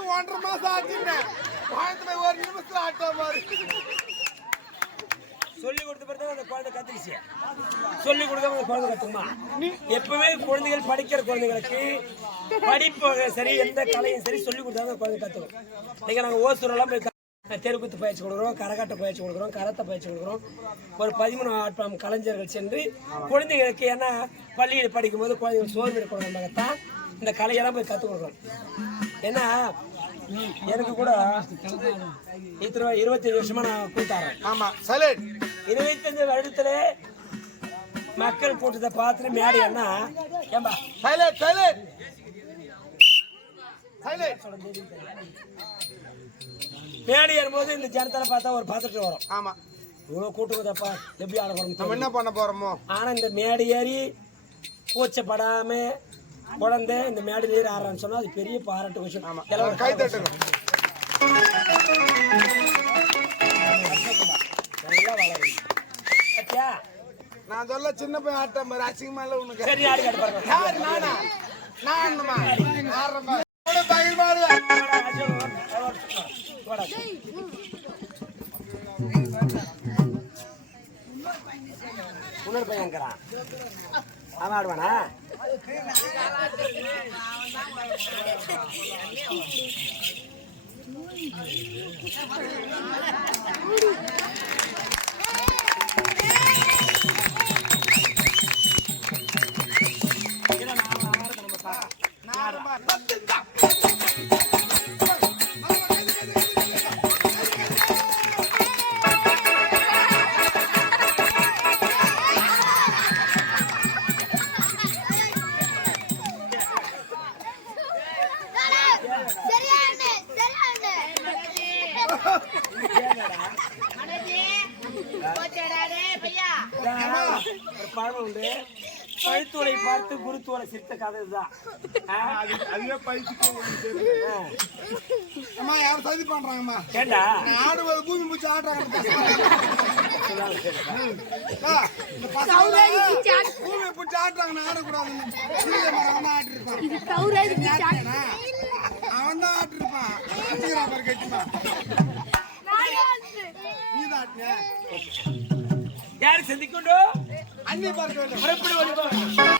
ஆச்சு ஒன்றரை மாசம் ஆச்சுன்னு பாயத்துல ஒரு நிமிஷத்துல ஆட்டோ மாதிரி. சொல்லி கொடுத்த பிறகு அந்த குழந்தை கத்துக்கிச்சு. சொல்லி கொடுத்தா அந்த குழந்தை கத்துமா எப்பவுமே குழந்தைகள் படிக்கிற குழந்தைகளுக்கு படிப்பு சரி எந்த கலையும் சரி சொல்லி கொடுத்தா அந்த குழந்தை கத்துக்கும். இன்னைக்கு நாங்கள் ஓசூரெல்லாம் போய் தெருக்குத்து பயிற்சி கொடுக்குறோம் கரகாட்ட பயிற்சி கொடுக்குறோம் கரத்தை பயிற்சி கொடுக்குறோம். ஒரு பதிமூணு ஆட்டம் கலைஞர்கள் சென்று குழந்தைகளுக்கு ஏன்னா பள்ளியில் படிக்கும்போது குழந்தைகள் சோர்வு தான் இந்த கலையெல்லாம் போய் கற்றுக் கொடுக்குறோம். ஏன்னா எனக்கு கூட இத்தனை இருபத்தஞ்சு வருஷமா நான் கூட்டாறேன் ஆமா சைலண்ட். இருபத்தஞ்சு வருடத்துல மக்கள் கூட்டத்தை பார்த்துட்டு மேடை அண்ணா ஏம்பா. Silent silent. மேடை ஏறும்போது இந்த ஜனத்தால பார்த்தா ஒரு பதட்டம் வரும். ஆமா. இவ்வளவு கூட்டுக்குதப்பா எப்படி ஆட நம்ம போறோம் என்ன பண்ண போறோமோ? ஆனா இந்த மேடை ஏறி கூச்சப்படாம குழந்தை இந்த மேடையில் ஏறி சொன்னா அது பெரிய பாராட்டு விஷயம் ஆமா. எல்லாம் ஒரு கை தட்டுங்க நான் சொல்ல சின்ன பையன் ஆட்ட மாதிரி அசிங்கமா இல்ல உனக்கு. சரி ஆடி காட்டு பாருங்க. யார்? நானா? நான் என்னமா ஆடுறமா கூட பகிர் பாரு இன்னொரு பையன் அவன் ஆடுவானா? நான் ஆடுறமா சரியான சரியான ஒரு பழமொழி உண்டு. பழுத்தோலை பார்த்து குருத்தோலை சிரித்த கதை இதுதான்? அதுவே பைத்துக்கு அம்மா யாரும் சதி பண்றாங்கம்மா. நான் ஆடும்போது பூமி பூச்சி ஆடுறாங்க ஆ, இந்த பசங்க பூமி பூச்சி ஆடுறாங்க ஆடக்கூடாதுன்னு ஆட்டிருப்பான். அவன் தான் ஆட்டிருப்பான். சீக்கிரம் பாரு கட்டிமா நீ தான் ஆட்டின யாரு சந்திக்கொண்டோ? அண்ணி பார்க்க வேண்டும்.